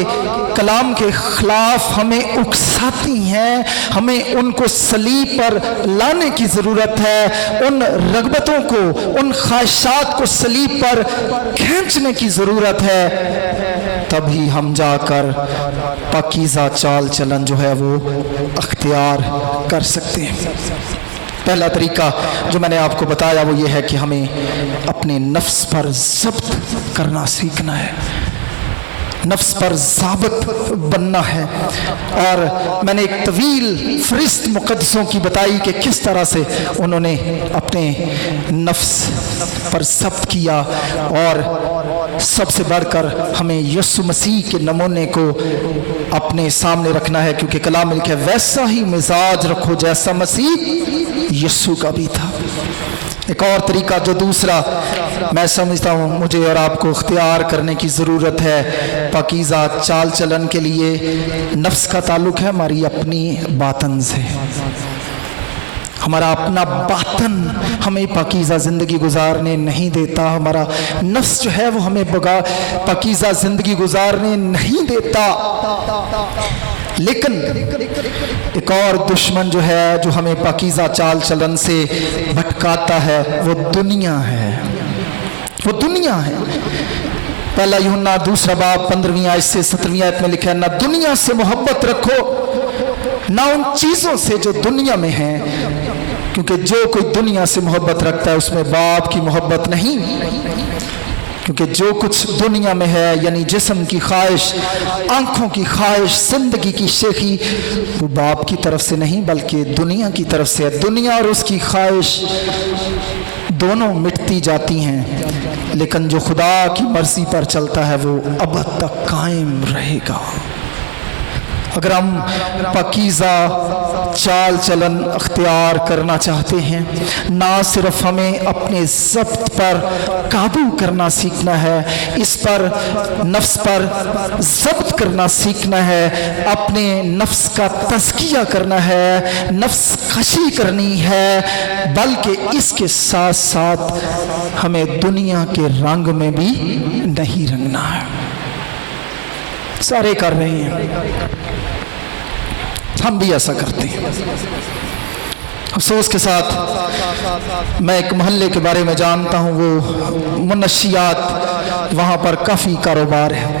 کلام کے خلاف ہمیں اکساتی ہیں، ہمیں ان کو صلیب پر لانے کی ضرورت ہے۔ ان رغبتوں کو، ان خواہشات کو صلیب پر کھینچنے کی ضرورت ہے، تبھی ہم جا کر پاکیزہ چال چلن جو ہے وہ اختیار کر سکتے ہیں۔ پہلا طریقہ جو میں نے آپ کو بتایا وہ یہ ہے کہ ہمیں اپنے نفس پر ضبط کرنا سیکھنا ہے، نفس پر ضابط بننا ہے۔ اور میں نے ایک طویل فہرست مقدسوں کی بتائی کہ کس طرح سے انہوں نے اپنے نفس پر ضبط کیا، اور سب سے بڑھ کر ہمیں یسوع مسیح کے نمونے کو اپنے سامنے رکھنا ہے، کیونکہ کلام میں لکھا ہے ویسا ہی مزاج رکھو جیسا مسیح یسوع کا بھی تھا۔ ایک اور طریقہ جو دوسرا میں سمجھتا ہوں مجھے اور آپ کو اختیار کرنے کی ضرورت ہے پاکیزہ چال چلن کے لیے، نفس کا تعلق ہے ہماری اپنی باطن سے۔ ہمارا اپنا باطن ہمیں پاکیزہ زندگی گزارنے نہیں دیتا، ہمارا نفس جو ہے وہ ہمیں پاکیزہ زندگی گزارنے نہیں دیتا۔ لیکن ایک اور دشمن جو ہے جو ہمیں پاکیزہ چال چلن سے بھٹکاتا ہے، وہ دنیا ہے، وہ دنیا ہے۔ پہلا یوحنا 2 باب 15 آیت سے 17 آیت میں لکھا ہے، نہ دنیا سے محبت رکھو، نہ ان چیزوں سے جو دنیا میں ہیں، کیونکہ جو کوئی دنیا سے محبت رکھتا ہے اس میں باپ کی محبت نہیں، کیونکہ جو کچھ دنیا میں ہے یعنی جسم کی خواہش، آنکھوں کی خواہش، زندگی کی شیخی، وہ باپ کی طرف سے نہیں بلکہ دنیا کی طرف سے ہے۔ دنیا اور اس کی خواہش دونوں مٹتی جاتی ہیں، لیکن جو خدا کی مرضی پر چلتا ہے وہ ابد تک قائم رہے گا۔ اگر ہم پاکیزہ چال چلن اختیار کرنا چاہتے ہیں، نہ صرف ہمیں اپنے ضبط پر قابو کرنا سیکھنا ہے، اس پر نفس پر ضبط کرنا سیکھنا ہے، اپنے نفس کا تزکیہ کرنا ہے، نفس کشی کرنی ہے، بلکہ اس کے ساتھ ساتھ ہمیں دنیا کے رنگ میں بھی نہیں رنگنا ہے۔ سارے کر رہے ہیں، ہم بھی ایسا کرتے ہیں۔ افسوس کے ساتھ میں ایک محلے کے بارے میں جانتا ہوں، وہ منشیات، وہاں پر کافی کاروبار ہے،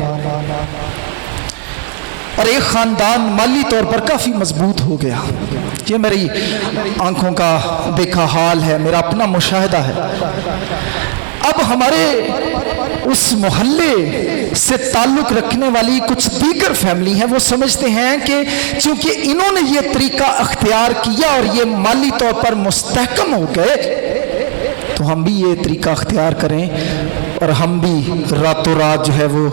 اور ایک خاندان مالی طور پر کافی مضبوط ہو گیا۔ یہ میری آنکھوں کا دیکھا حال ہے، میرا اپنا مشاہدہ ہے۔ اب ہمارے اس محلے سے تعلق رکھنے والی کچھ دیگر فیملی ہیں، وہ سمجھتے ہیں کہ چونکہ انہوں نے یہ طریقہ اختیار کیا اور یہ مالی طور پر مستحکم ہو گئے، تو ہم بھی یہ طریقہ اختیار کریں اور ہم بھی راتوں رات جو ہے وہ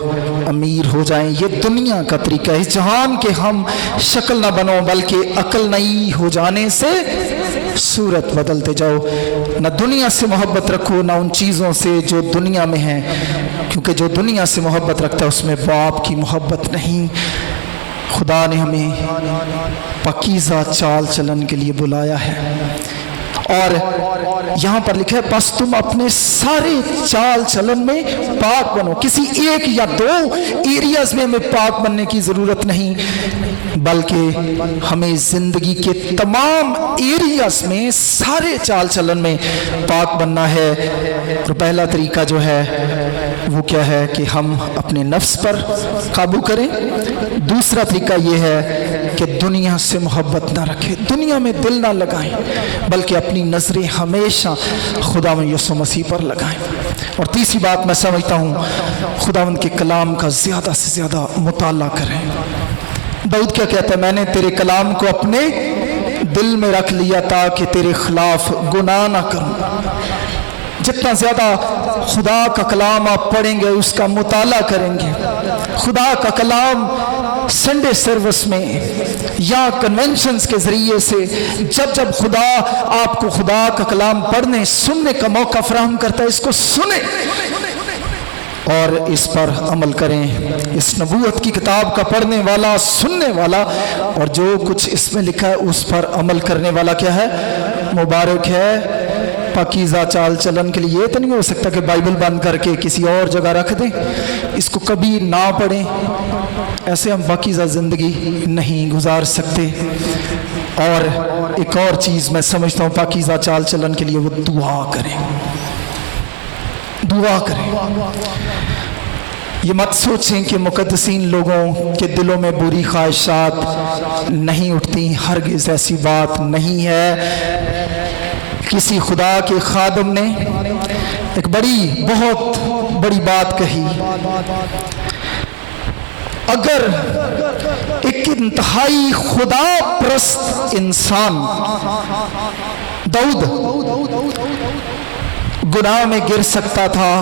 امیر ہو جائیں۔ یہ دنیا کا طریقہ ہے، اس جہان کے ہم شکل نہ بنو بلکہ عقل نئی ہو جانے سے صورت بدلتے جاؤ۔ نہ دنیا سے محبت رکھو، نہ ان چیزوں سے جو دنیا میں ہیں، کیونکہ جو دنیا سے محبت رکھتا ہے اس میں باپ کی محبت نہیں۔ خدا نے ہمیں پاکیزہ چال چلن کے لیے بلایا ہے، اور یہاں پر لکھا ہے بس تم اپنے سارے چال چلن میں پاک بنو۔ کسی ایک یا دو ایریاز میں ہمیں پاک بننے کی ضرورت نہیں، بلکہ ہمیں زندگی کے تمام ایریاز میں، سارے چال چلن میں پاک بننا ہے۔ اور پہلا طریقہ جو ہے وہ کیا ہے کہ ہم اپنے نفس پر قابو کریں۔ دوسرا طریقہ یہ ہے کہ دنیا سے محبت نہ رکھیں، دنیا میں دل نہ لگائیں، بلکہ اپنی نظریں ہمیشہ خداوند یسوع مسیح پر لگائیں۔ اور تیسری بات میں سمجھتا ہوں، خداوند کے کلام کا زیادہ سے زیادہ مطالعہ کریں۔ داؤد کیا کہتا ہے؟ میں نے تیرے کلام کو اپنے دل میں رکھ لیا تاکہ تیرے خلاف گناہ نہ کروں۔ جتنا زیادہ خدا کا کلام آپ پڑھیں گے، اس کا مطالعہ کریں گے، خدا کا کلام سنڈے سروس میں یا کنونشنز کے ذریعے سے جب خدا آپ کو خدا کا کلام پڑھنے سننے کا موقع فراہم کرتا ہے، اس کو سنیں اور اس پر عمل کریں۔ اس نبوت کی کتاب کا پڑھنے والا، سننے والا اور جو کچھ اس میں لکھا ہے اس پر عمل کرنے والا کیا ہے؟ مبارک ہے۔ پاکیزہ چال چلن کے لیے یہ تو نہیں ہو سکتا کہ بائبل بند کر کے کسی اور جگہ رکھ دیں، اس کو کبھی نہ پڑھیں، ایسے ہم پاکیزہ زندگی نہیں گزار سکتے۔ اور ایک اور چیز میں سمجھتا ہوں، پاکیزہ چال چلن کے لیے وہ دعا کریں، دعا کریں۔ یہ مت سوچیں کہ مقدسین لوگوں کے دلوں میں بری خواہشات نہیں اٹھتی، ہرگز ایسی بات نہیں ہے۔ کسی خدا کے خادم نے ایک بہت بڑی بات کہی، اگر ایک انتہائی خدا پرست انسان داؤد گناہ میں گر سکتا تھا،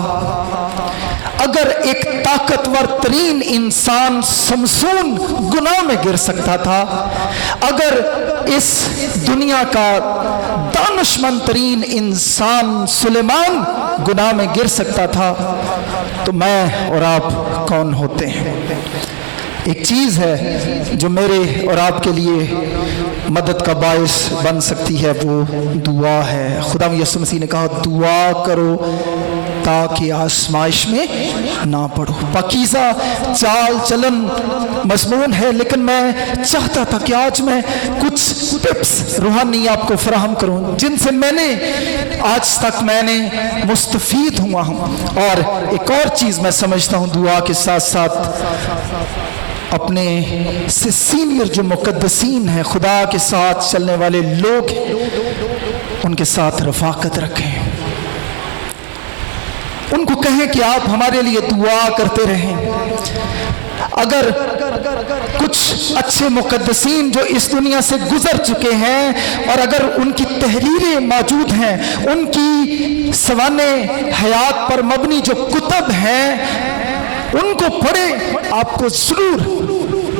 اگر ایک طاقتور ترین انسان سمسون گناہ میں گر سکتا تھا، اگر اس دنیا کا دانشمند ترین انسان سلیمان گناہ میں گر سکتا تھا، تو میں اور آپ کون ہوتے ہیں؟ ایک چیز ہے جو میرے اور آپ کے لیے مدد کا باعث بن سکتی ہے، وہ دعا ہے۔ خدا یسوع مسیح نے کہا دعا کرو تاکہ آزمائش میں نہ پڑو۔ پاکیزہ چال چلن مضمون ہے، لیکن میں چاہتا تھا کہ آج میں کچھ ٹپس روحانی آپ کو فراہم کروں جن سے میں نے آج تک مستفید ہوا ہوں۔ اور ایک اور چیز میں سمجھتا ہوں، دعا کے ساتھ ساتھ اپنے سے سینئر جو مقدسین ہیں، خدا کے ساتھ چلنے والے لوگ ہیں، ان کے ساتھ رفاقت رکھیں، ان کو کہیں کہ آپ ہمارے لیے دعا کرتے رہیں۔ اگر کچھ اچھے مقدسین جو اس دنیا سے گزر چکے ہیں اور اگر ان کی تحریریں موجود ہیں، ان کی سوانح حیات پر مبنی جو کتب ہیں، ان کو پڑھیں، آپ کو ضرور